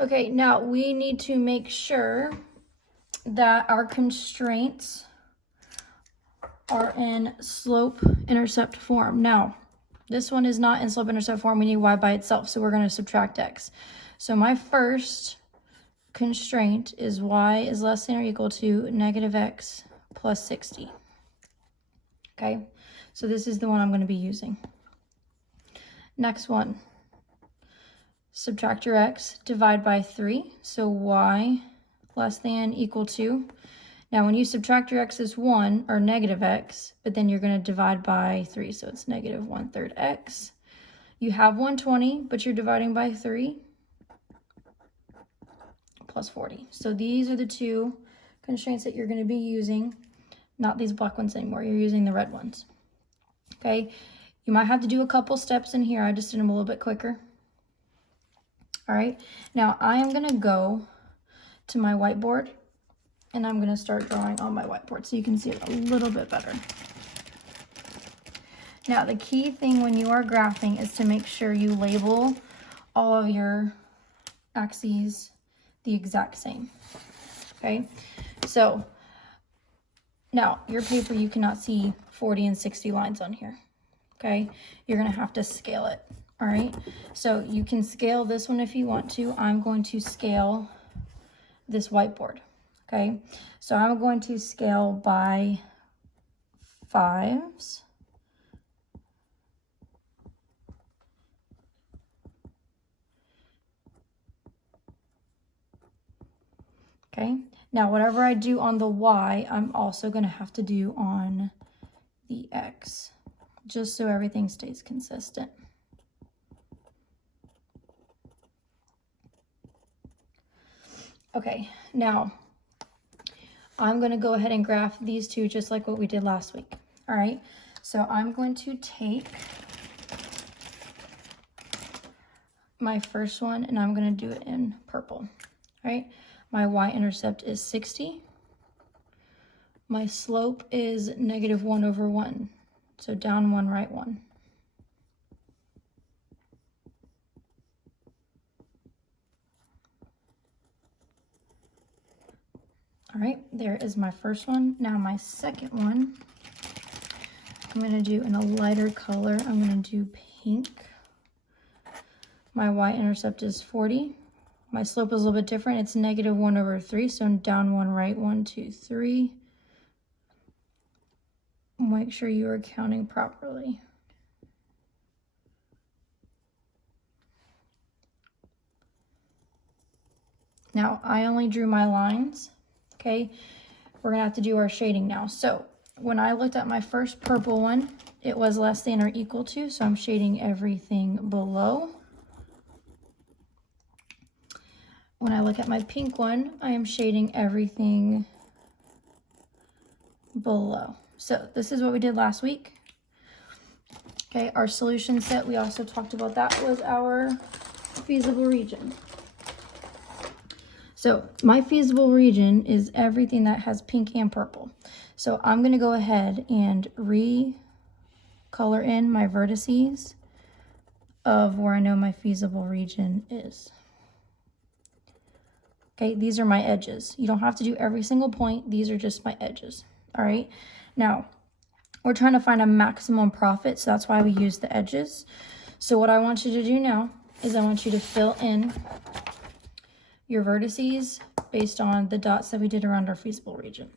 Okay, now we need to make sure that our constraints are in slope-intercept form. Now, this one is not in slope-intercept form. We need y by itself, so we're going to subtract x. So my first constraint is y is less than or equal to negative x plus 60. Okay, so this is the one I'm going to be using. Next one, subtract your x, divide by 3, so y less than equal to. Now when you subtract your x is 1, or negative x, but then you're going to divide by 3, so it's negative 1/3 x. You have 120, but you're dividing by 3, plus 40. So these are the two constraints that you're going to be using, not these black ones anymore. You're using the red ones. Okay, you might have to do a couple steps in here. I just did them a little bit quicker. All right, now I am going to go to my whiteboard and I'm going to start drawing on my whiteboard so you can see it a little bit better. Now, the key thing when you are graphing is to make sure you label all of your axes the exact same. Okay, so now your paper, you cannot see 40 and 60 lines on here. Okay, you're going to have to scale it. All right, so you can scale this one if you want to. I'm going to scale this whiteboard. Okay, so I'm going to scale by 5s. Okay, now whatever I do on the y, I'm also going to have to do on the x, just so everything stays consistent. Okay, now I'm going to go ahead and graph these two just like what we did last week. All right, so I'm going to take my first one and I'm going to do it in purple. All right, my y-intercept is 60. My slope is negative 1/1, so down 1, right 1. All right, there is my first one. Now my second one, I'm going to do in a lighter color. I'm going to do pink. My y-intercept is 40. My slope is a little bit different. It's negative 1/3, so down 1, right 1, 2, 3. Make sure you are counting properly. Now, I only drew my lines, okay? We're gonna have to do our shading now. So, when I looked at my first purple one, it was less than or equal to, so I'm shading everything below. When I look at my pink one, I am shading everything below. So this is what we did last week. Okay, our solution set, we also talked about that, was our feasible region. So my feasible region is everything that has pink and purple. So I'm going to go ahead and recolor in my vertices of where I know my feasible region is. Okay, these are my edges. You don't have to do every single point. These are just my edges. All right, now we're trying to find a maximum profit, so that's why we use the edges. So what I want you to do now is I want you to fill in your vertices based on the dots that we did around our feasible region.